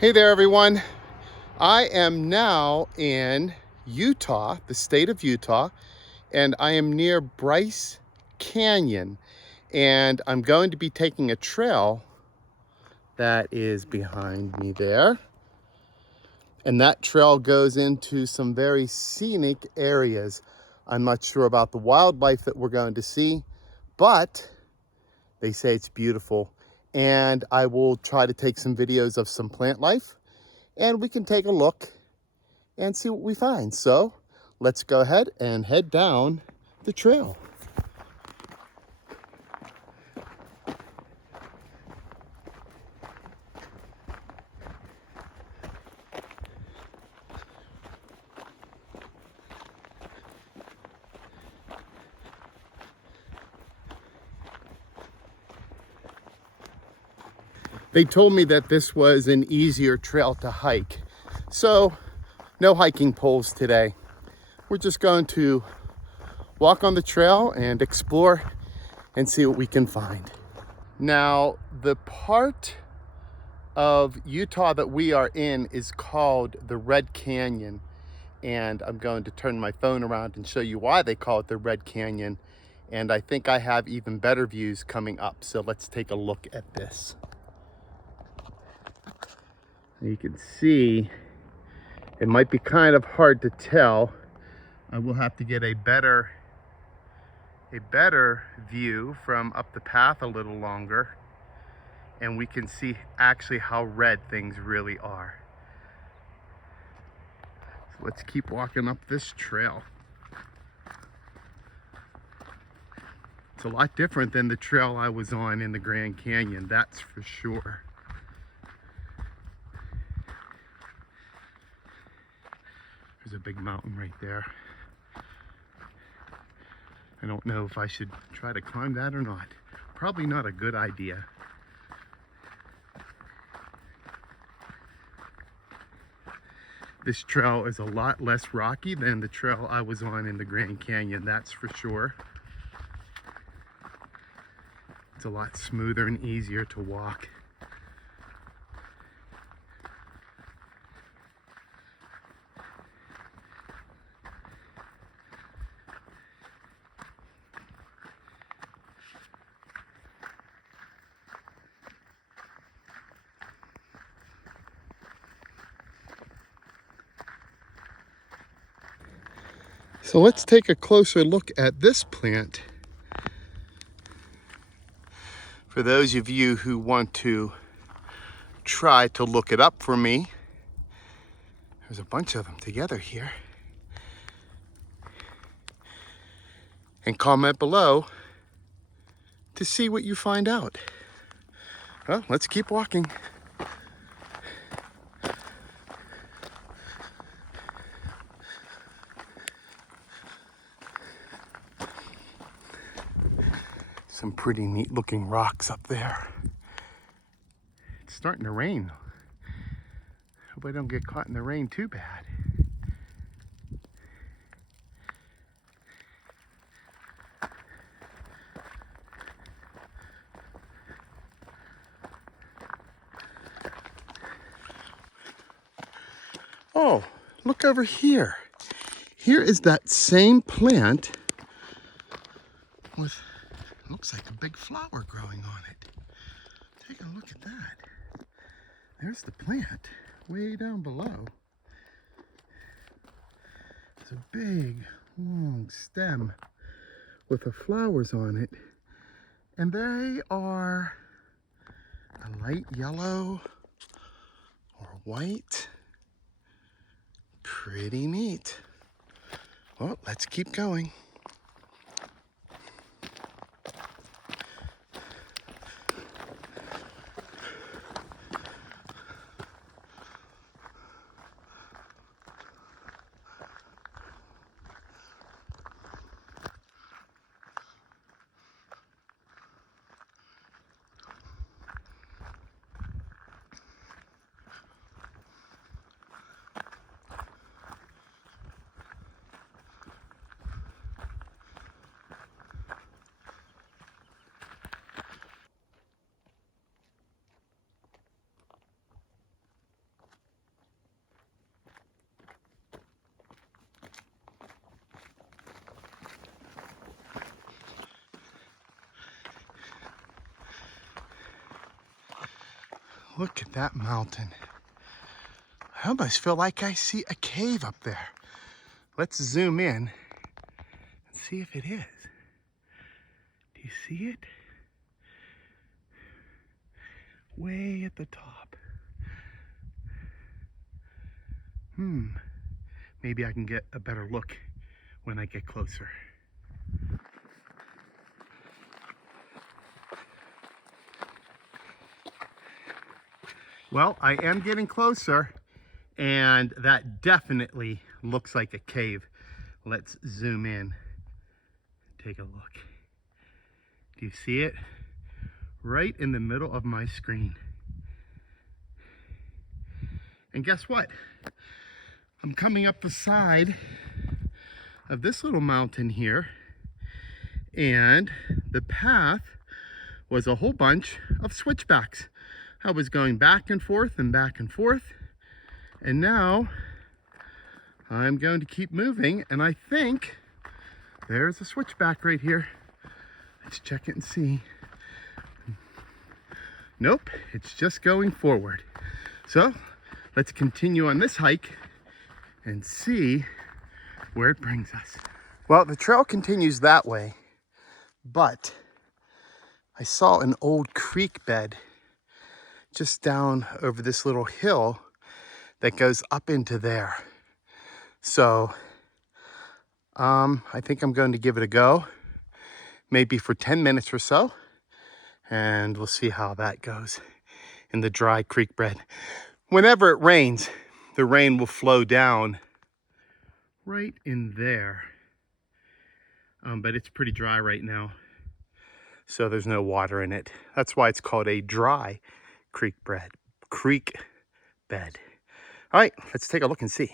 Hey there, everyone. I am now in Utah, the state of Utah, and I am near Bryce Canyon. And I'm going to be taking a trail that is behind me there. And that trail goes into some very scenic areas. I'm not sure about the wildlife that we're going to see, but they say it's beautiful. And I will try to take some videos of some plant life, and we can take a look and see what we find. So let's go ahead and head down the trail. They told me that this was an easier trail to hike. So no hiking poles today. We're just going to walk on the trail and explore and see what we can find. Now, the part of Utah that we are in is called the Red Canyon. And I'm going to turn my phone around and show you why they call it the Red Canyon. And I think I have even better views coming up. So let's take a look at this. You can see it might be kind of hard to tell. I will have to get a better view from up the path a little longer, and we can see actually how red things really are. So let's keep walking up this trail. It's a lot different than the trail I was on in the Grand Canyon, that's for sure. There's a big mountain right there. I don't know if I should try to climb that or not. Probably not a good idea. This trail is a lot less rocky than the trail I was on in the Grand Canyon, that's for sure. It's a lot smoother and easier to walk. So let's take a closer look at this plant. For those of you who want to try to look it up for me, there's a bunch of them together here. And comment below to see what you find out. Well, let's keep walking. Some pretty neat looking rocks up there. It's starting to rain. Hope I don't get caught in the rain too bad. Oh, look over here. Here is that same plant with, looks like a big flower growing on it. Take a look at that. There's the plant way down below. It's a big, long stem with the flowers on it. And they are a light yellow or white. Pretty neat. Well, let's keep going. Look at that mountain. I almost feel like I see a cave up there. Let's zoom in and see if it is. Do you see it? Way at the top. Maybe I can get a better look when I get closer. Well, I am getting closer, and that definitely looks like a cave. Let's zoom in. Take a look. Do you see it? Right in the middle of my screen. And guess what? I'm coming up the side of this little mountain here, and the path was a whole bunch of switchbacks. I was going back and forth and back and forth, and now I'm going to keep moving, and I think there's a switchback right here. Let's check it and see. Nope, it's just going forward. So let's continue on this hike and see where it brings us. Well, the trail continues that way, but I saw an old creek bed just down over this little hill that goes up into there. So I think I'm going to give it a go, maybe for 10 minutes or so, and we'll see how that goes in the dry creek bed. Whenever it rains, the rain will flow down right in there. But it's pretty dry right now, so there's no water in it. That's why it's called a dry creek bed. All right, let's take a look and see.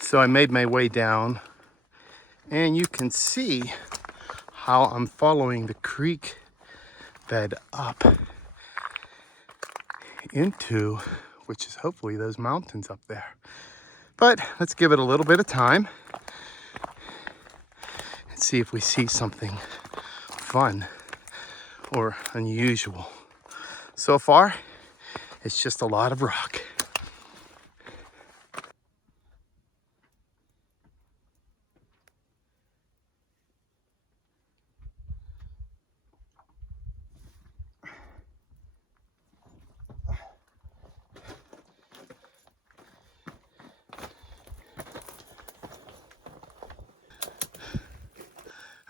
So I made my way down, and you can see how I'm following the creek bed up into, which is hopefully those mountains up there. But let's give it a little bit of time and see if we see something fun or unusual. So far, it's just a lot of rock.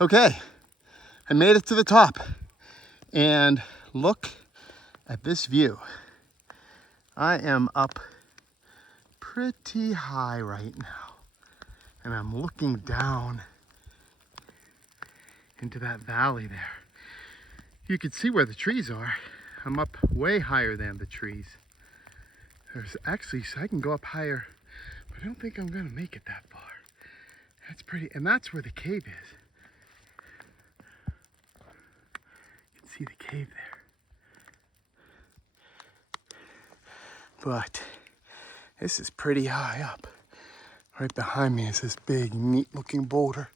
Okay, I made it to the top, and look at this view. I am up pretty high right now, and I'm looking down into that valley there. You can see where the trees are. I'm up way higher than the trees. There's actually, so I can go up higher, but I don't think I'm gonna make it that far. That's pretty, and that's where the cave is. You can see the cave there. But this is pretty high up. Right behind me is this big, neat looking boulder.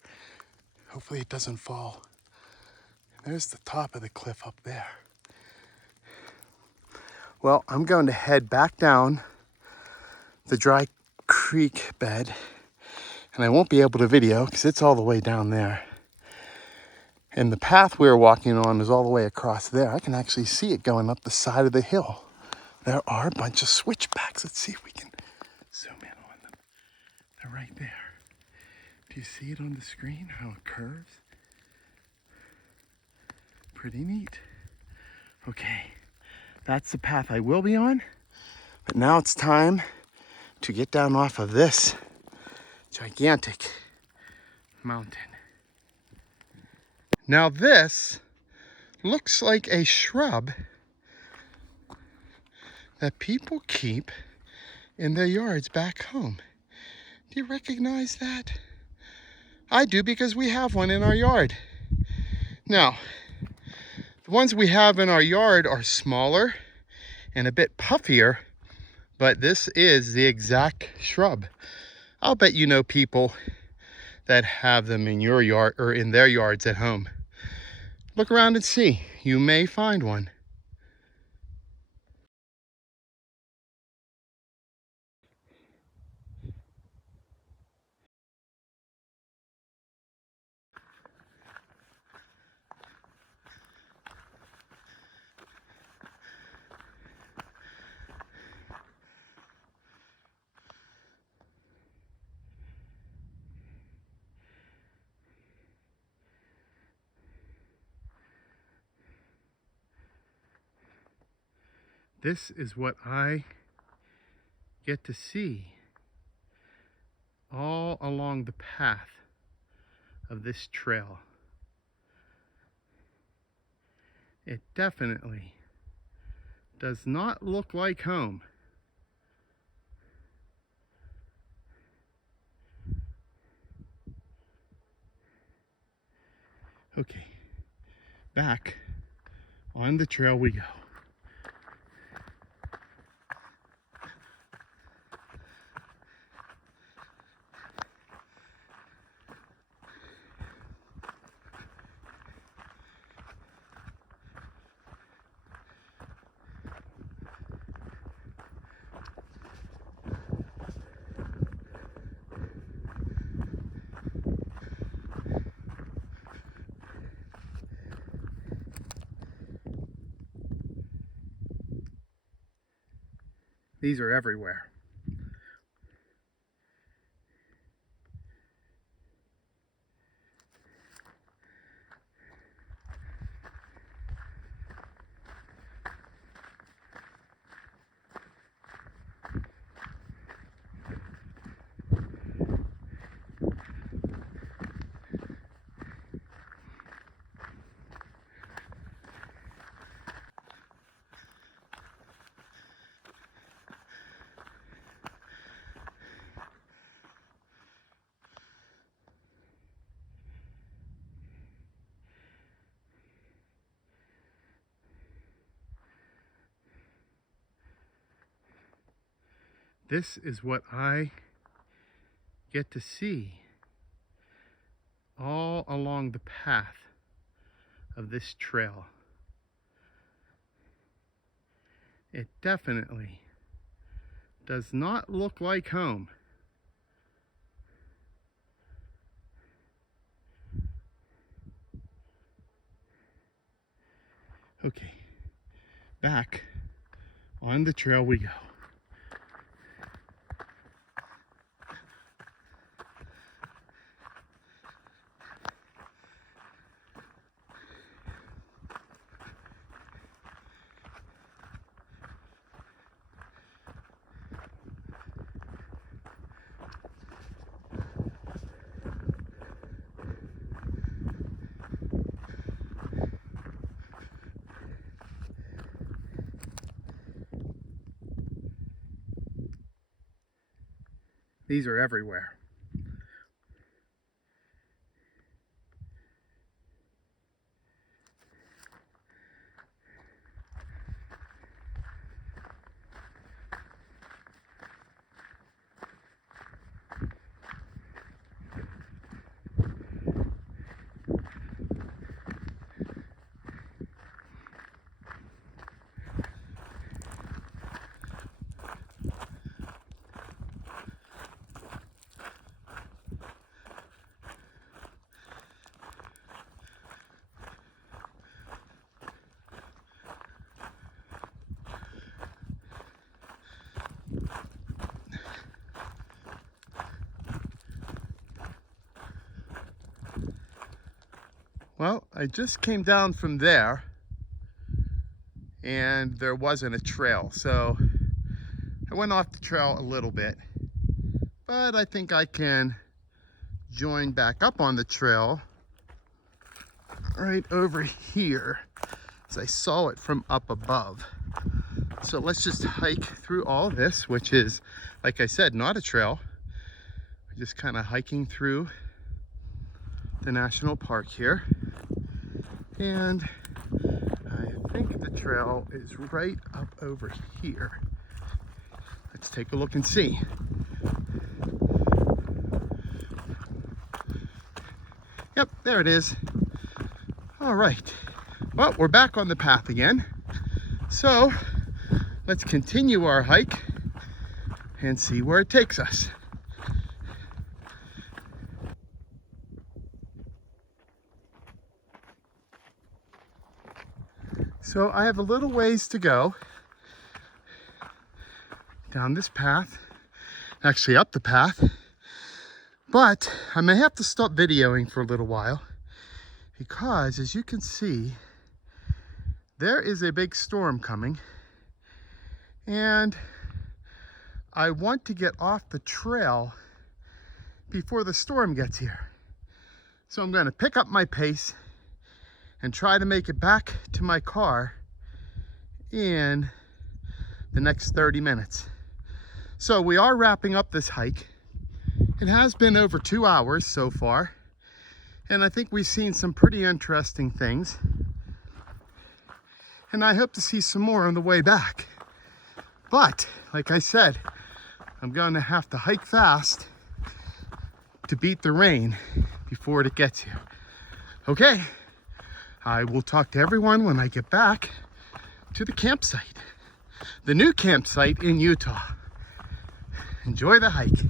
Hopefully it doesn't fall. And there's the top of the cliff up there. Well, I'm going to head back down the dry creek bed, and I won't be able to video because it's all the way down there. And the path we were walking on is all the way across there. I can actually see it going up the side of the hill. There are a bunch of switchbacks. Let's see if we can zoom in on them. They're right there. Do you see it on the screen, how it curves? Pretty neat. Okay, that's the path I will be on. But now it's time to get down off of this gigantic mountain. Now this looks like a shrub that people keep in their yards back home. Do you recognize that? I do, because we have one in our yard. Now, the ones we have in our yard are smaller and a bit puffier, but this is the exact shrub. I'll bet you know people that have them in your yard or in their yards at home. Look around and see. You may find one. This is what I get to see all along the path of this trail. It definitely does not look like home. Okay, back on the trail we go. These are everywhere. This is what I get to see all along the path of this trail. It definitely does not look like home. Okay, back on the trail we go. These are everywhere. Well, I just came down from there and there wasn't a trail, so I went off the trail a little bit, but I think I can join back up on the trail right over here as I saw it from up above. So let's just hike through all this, which is, like I said, not a trail. We're just kind of hiking through the national park here. And I think the trail is right up over here. Let's take a look and see. Yep, there it is. All right, well, we're back on the path again. So let's continue our hike and see where it takes us. So I have a little ways to go down this path, actually up the path, but I may have to stop videoing for a little while because, as you can see, there is a big storm coming and I want to get off the trail before the storm gets here. So I'm going to pick up my pace and try to make it back to my car in the next 30 minutes. So we are wrapping up this hike. It has been over 2 hours so far, and I think we've seen some pretty interesting things. And I hope to see some more on the way back. But, like I said, I'm going to have to hike fast to beat the rain before it gets here. Okay, I will talk to everyone when I get back to the campsite. The new campsite in Utah. Enjoy the hike.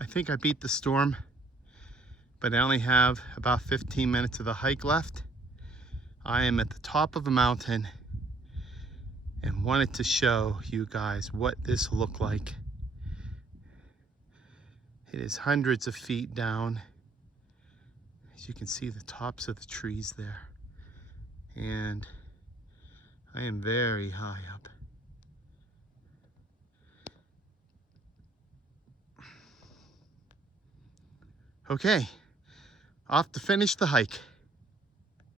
I think I beat the storm, but I only have about 15 minutes of the hike left. I am at the top of a mountain and wanted to show you guys what this looked like. It is hundreds of feet down. As you can see, the tops of the trees there. And I am very high up. Okay, off to finish the hike.